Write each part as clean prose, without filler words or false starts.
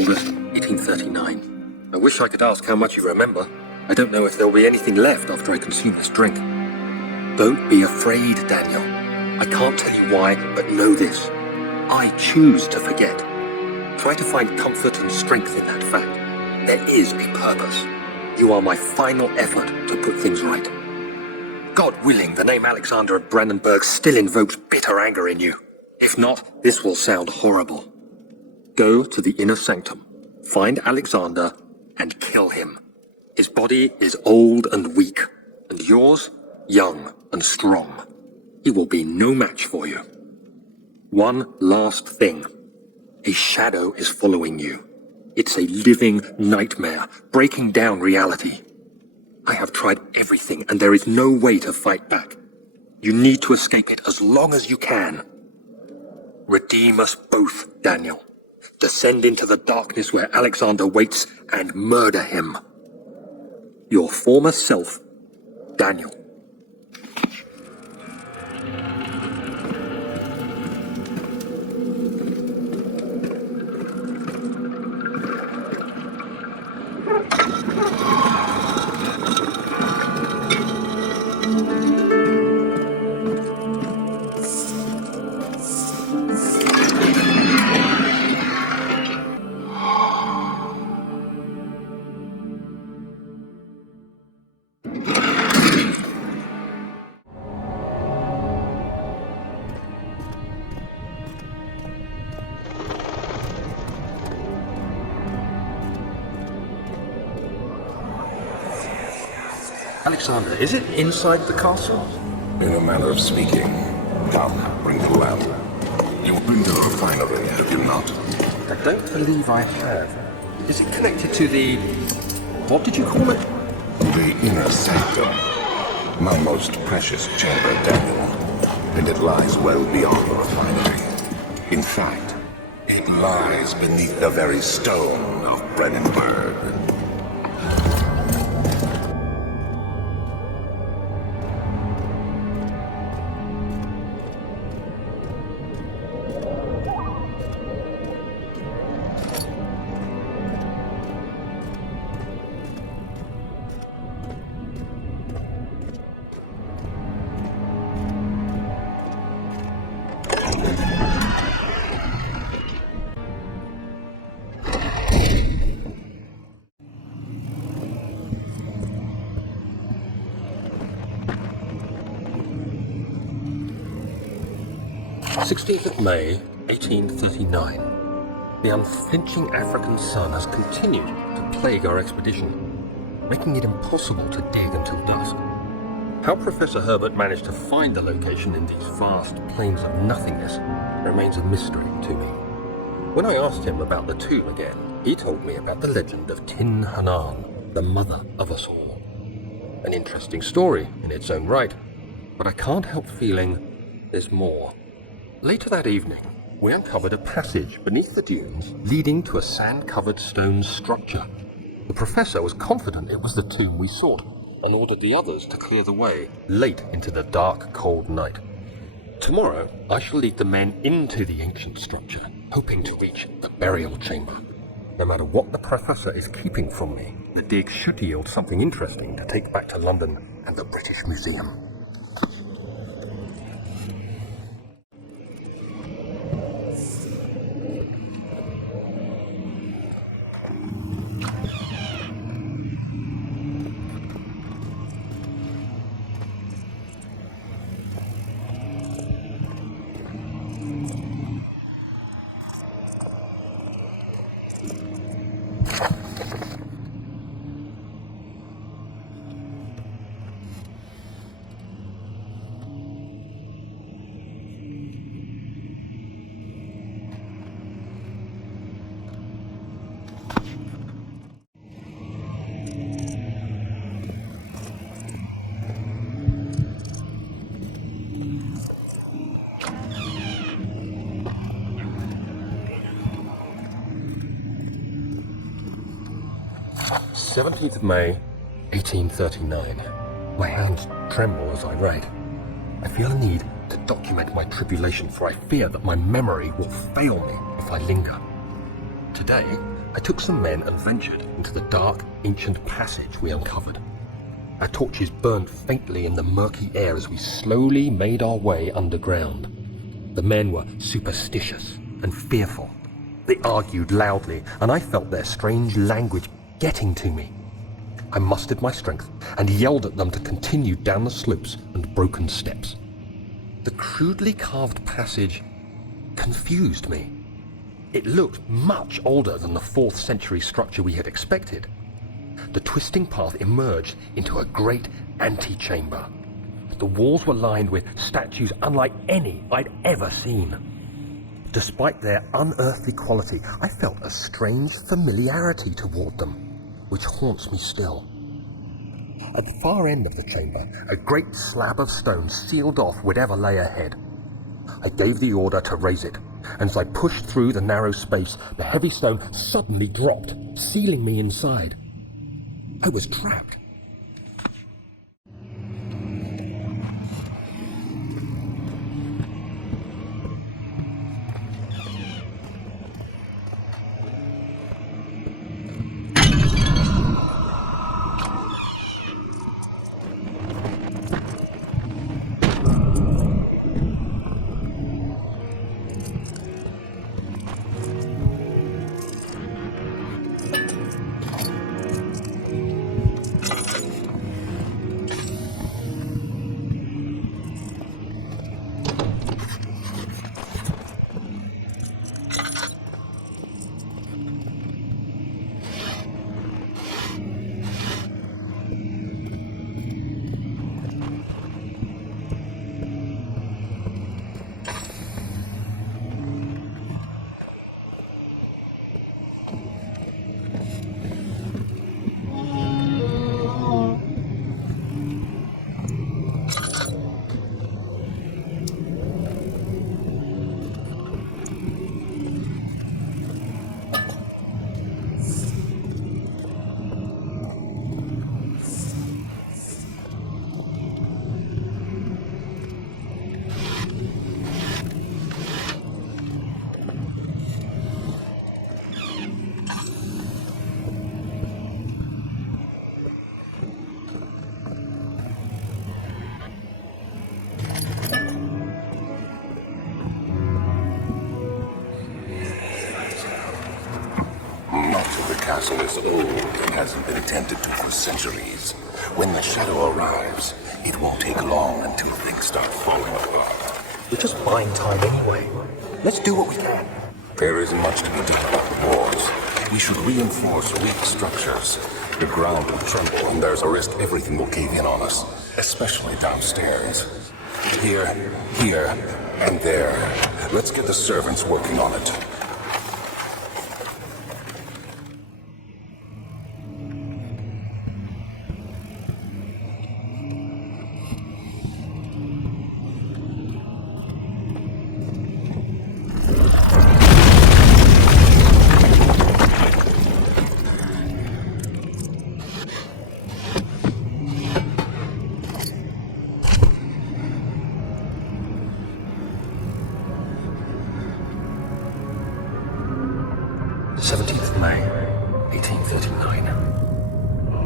August, 1839. I wish I could ask how much you remember. I don't know if there'll be anything left after I consume this drink. Don't be afraid, Daniel. I can't tell you why, but know this. I choose to forget. Try to find comfort and strength in that fact. There is a purpose. You are my final effort to put things right. God willing, the name Alexander of Brennenburg still invokes bitter anger in you. If not, this will sound horrible. Go to the inner sanctum, find Alexander, and kill him. His body is old and weak, and yours, young and strong. He will be no match for you. One last thing. A shadow is following you. It's a living nightmare, breaking down reality. I have tried everything, and there is no way to fight back. You need to escape it as long as you can. Redeem us both, Daniel. Descend into the darkness where Alexander waits and murder him. Your former self, Daniel. Alexander, is it inside the castle? In a manner of speaking. Come, bring the lamp. You've been to the refinery, have you not? I don't believe I have. Is it connected to the... what did you call it? The inner sanctum. My most precious chamber, Daniel. And it lies well beyond the refinery. In fact, it lies beneath the very stone of Brennenburg. May 1839. The unflinching African sun has continued to plague our expedition, making it impossible to dig until dusk. How Professor Herbert managed to find the location in these vast plains of nothingness remains a mystery to me. When I asked him about the tomb again, he told me about the legend of Tin Hanan, the mother of us all. An interesting story in its own right, but I can't help feeling there's more. Later that evening, we uncovered a passage beneath the dunes leading to a sand-covered stone structure. The professor was confident it was the tomb we sought and ordered the others to clear the way late into the dark, cold night. Tomorrow, I shall lead the men into the ancient structure, hoping to reach the burial chamber. No matter what the professor is keeping from me, the dig should yield something interesting to take back to London and the British Museum. May 1839. My hands tremble as I write. I feel a need to document my tribulation, for I fear that my memory will fail me if I linger. Today, I took some men and ventured into the dark, ancient passage we uncovered. Our torches burned faintly in the murky air as we slowly made our way underground. The men were superstitious and fearful. They argued loudly, and I felt their strange language getting to me. I mustered my strength and yelled at them to continue down the slopes and broken steps. The crudely carved passage confused me. It looked much older than the 4th century structure we had expected. The twisting path emerged into a great antechamber. The walls were lined with statues unlike any I'd ever seen. Despite their unearthly quality, I felt a strange familiarity toward them, which haunts me still. At the far end of the chamber, a great slab of stone sealed off whatever lay ahead. I gave the order to raise it, and as I pushed through the narrow space, the heavy stone suddenly dropped, sealing me inside. I was trapped. The castle is old and hasn't been tended to for centuries. When the shadow arrives, it won't take long until things start falling apart. We're just buying time anyway. Let's do what we can. There isn't much to be done about the walls. We should reinforce weak structures. The ground will tremble, and there's a risk everything will cave in on us, especially downstairs. Here, and there. Let's get the servants working on it.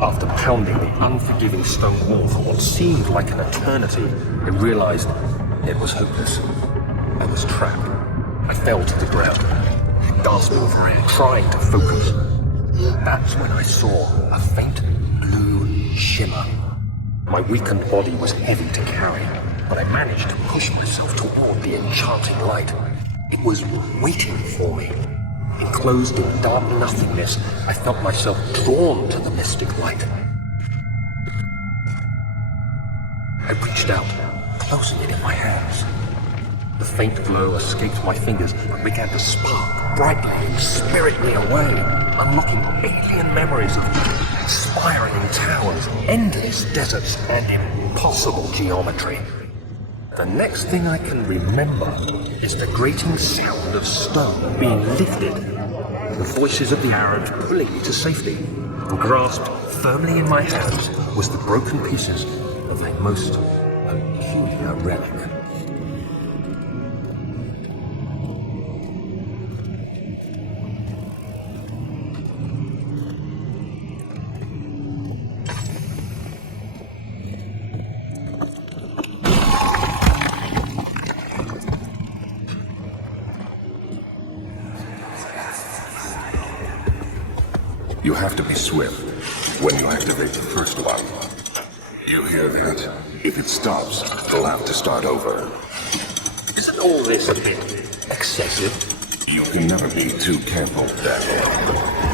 After pounding the unforgiving stone wall for what seemed like an eternity, I realized it was hopeless. I was trapped. I fell to the ground, gasping for air, trying to focus. That's when I saw a faint blue shimmer. My weakened body was heavy to carry, but I managed to push myself toward the enchanting light. It was waiting for me. Enclosed in dark nothingness, I felt myself drawn to the mystic light. I reached out, closing it in my hands. The faint glow escaped my fingers and began to spark brightly and spirit me away, unlocking alien memories of spiraling towers, endless deserts, and impossible geometry. The next thing I can remember is the grating sound of stone being lifted, the voices of the Arabs pulling me to safety, and grasped firmly in my hands was the broken pieces of a most peculiar relic. You have to be swift when you activate the first one. You hear that? If it stops, you'll have to start over. Isn't all this a bit excessive? You can never be too careful, Daniel.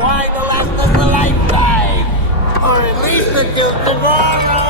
Why the last of a lifetime? Or at least until tomorrow!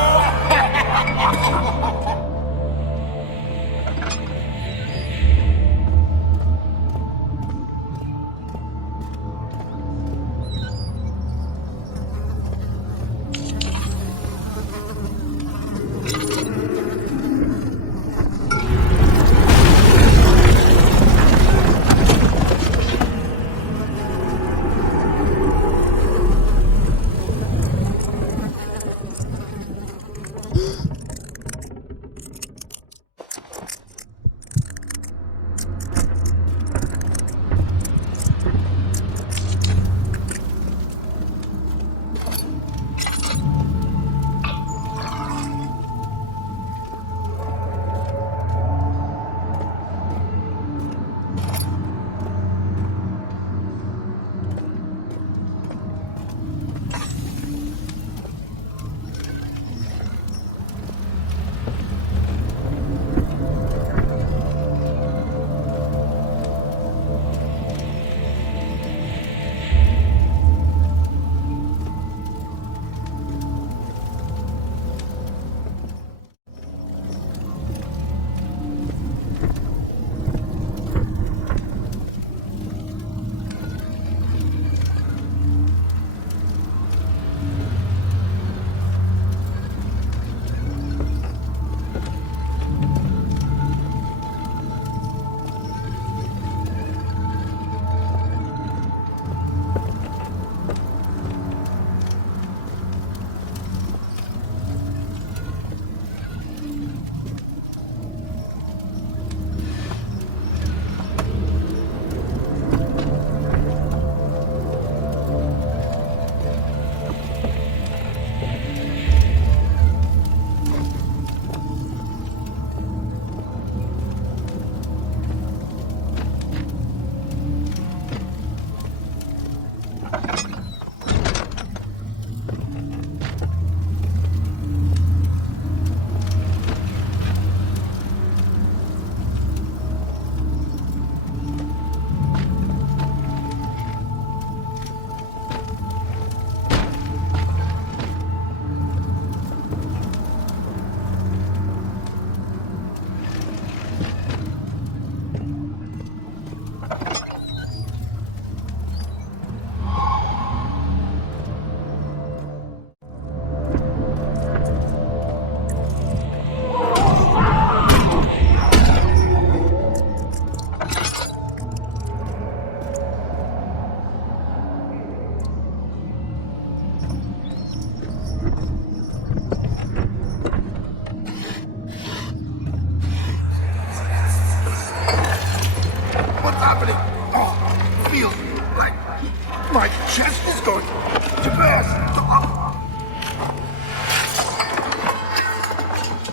My chest is going to burst!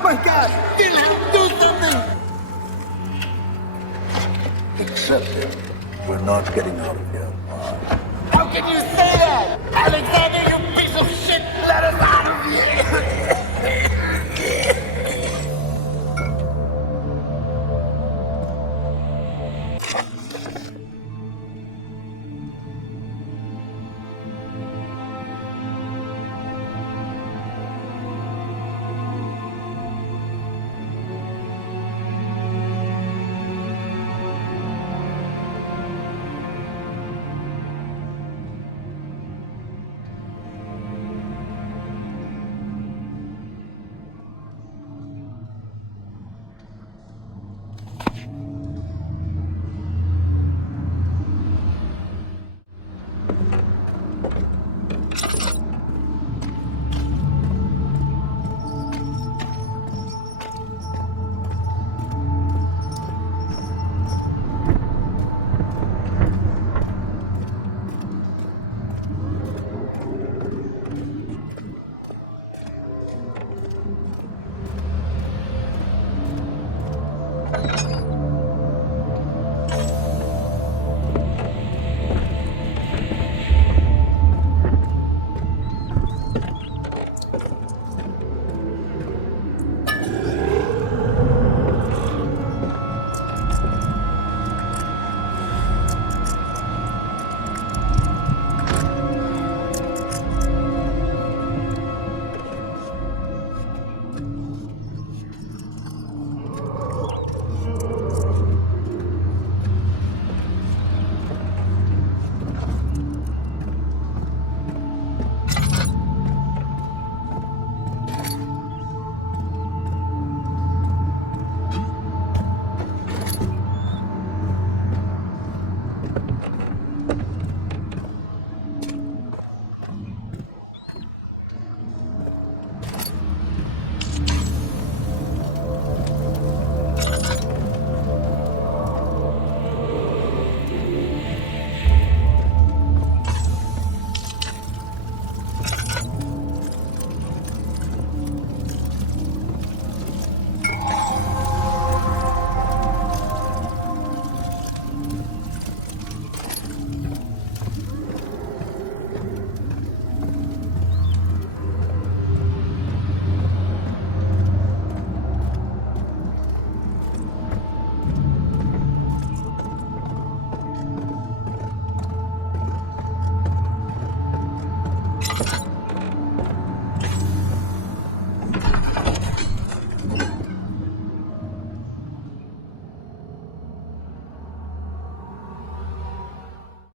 My God! Dylan, do something! Except we're not getting out of here. How can you say that? Alexander, you piece of shit! Let us out of here!